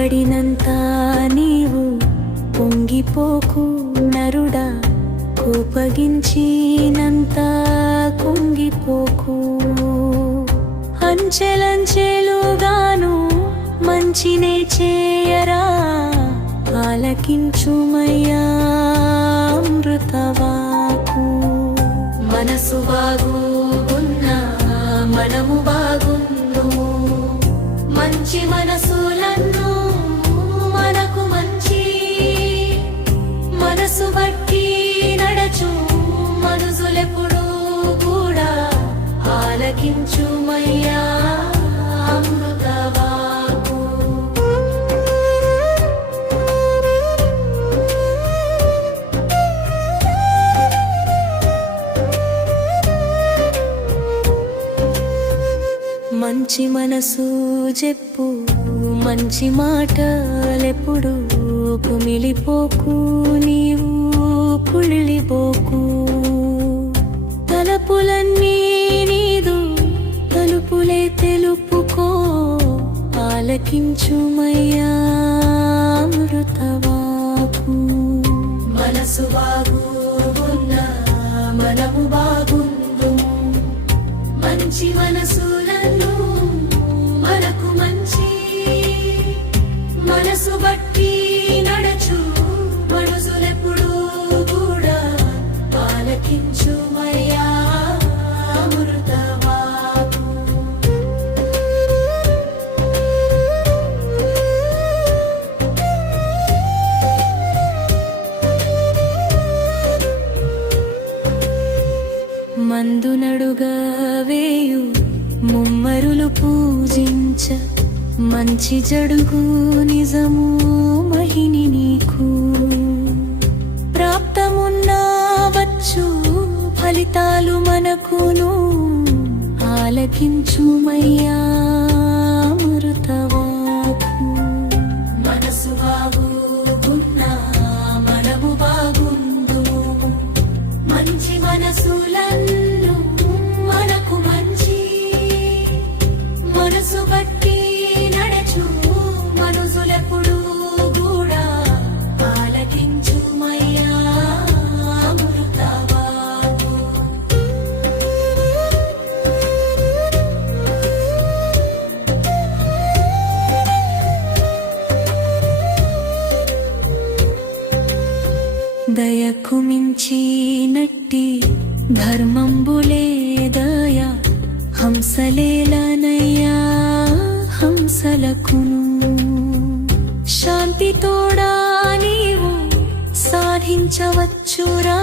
పొగడినంత నీవు పొంగిపోకు నరుడా, కోపగించినంత కుంగిపోకు. అంచెలంచెలుగాను మంచినే చేయరా, ఆలకించుమయ్యా అమృతవాకు. మనసు బాగున్నా మనము బాగుండు, మంచి మనసులను మనకు మంచి మనసు బట్టి నడచు మనుషులెప్పుడు కూడా, ఆలకించుమయ్యా అమృతవాకు. మంచి మనసు చెప్పు, మంచి మాటలెప్పుడు కుమిలిపోకు, నీవు కుళ్ళిపోకు. తలపులన్నీ నీదు తలుపులే తెలుపుకో, ఆలకించుమయ్యా అమృతవాకు. మనసు బాగున్నా మనము బాగుండు, మంచి మనసులను మనకు మంచి మనసు బట్టి నడచు మనుషులెప్పుడు కూడా, ఆలకించుమయ్యా అమృతవాకు. మందునడుగా వేయు ముమ్మరులు పూజించ, మంచి జడుగు నిజము మహిని నీకు. ప్రాప్తమున్నవచ్చు ఫలితాలు మనకును, ఆలకించుమయ్యా అమృతవాకు. మనసు బాగున్నా మనము బాగుండు, మంచి మనసులను మనకు మంచి మనసు బట్టి నడచు మనుషులెప్పుడు కూడా, ఆలకించుమయ్యా అమృతవాకు. దయకు మించినట్టి ధర్మంబులే దయ, హంసలేలనయ్యా హంసలకును. శాంతి తోడా నీవు సాధించవచ్చురా,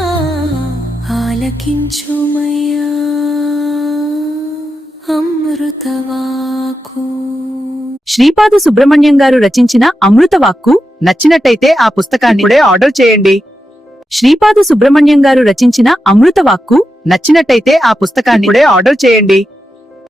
ఆలకించుమయ్యా అమృతవాకు. శ్రీపాద సుబ్రహ్మణ్యం గారు రచించిన అమృతవాక్కు నచ్చినట్టయితే ఆ పుస్తకాన్ని ఇప్పుడే ఆర్డర్ చేయండి. శ్రీపాద సుబ్రహ్మణ్యం గారు రచించిన అమృతవాక్కు నచ్చినట్టయితే ఆ పుస్తకాన్ని ఇప్పుడే ఆర్డర్ చేయండి.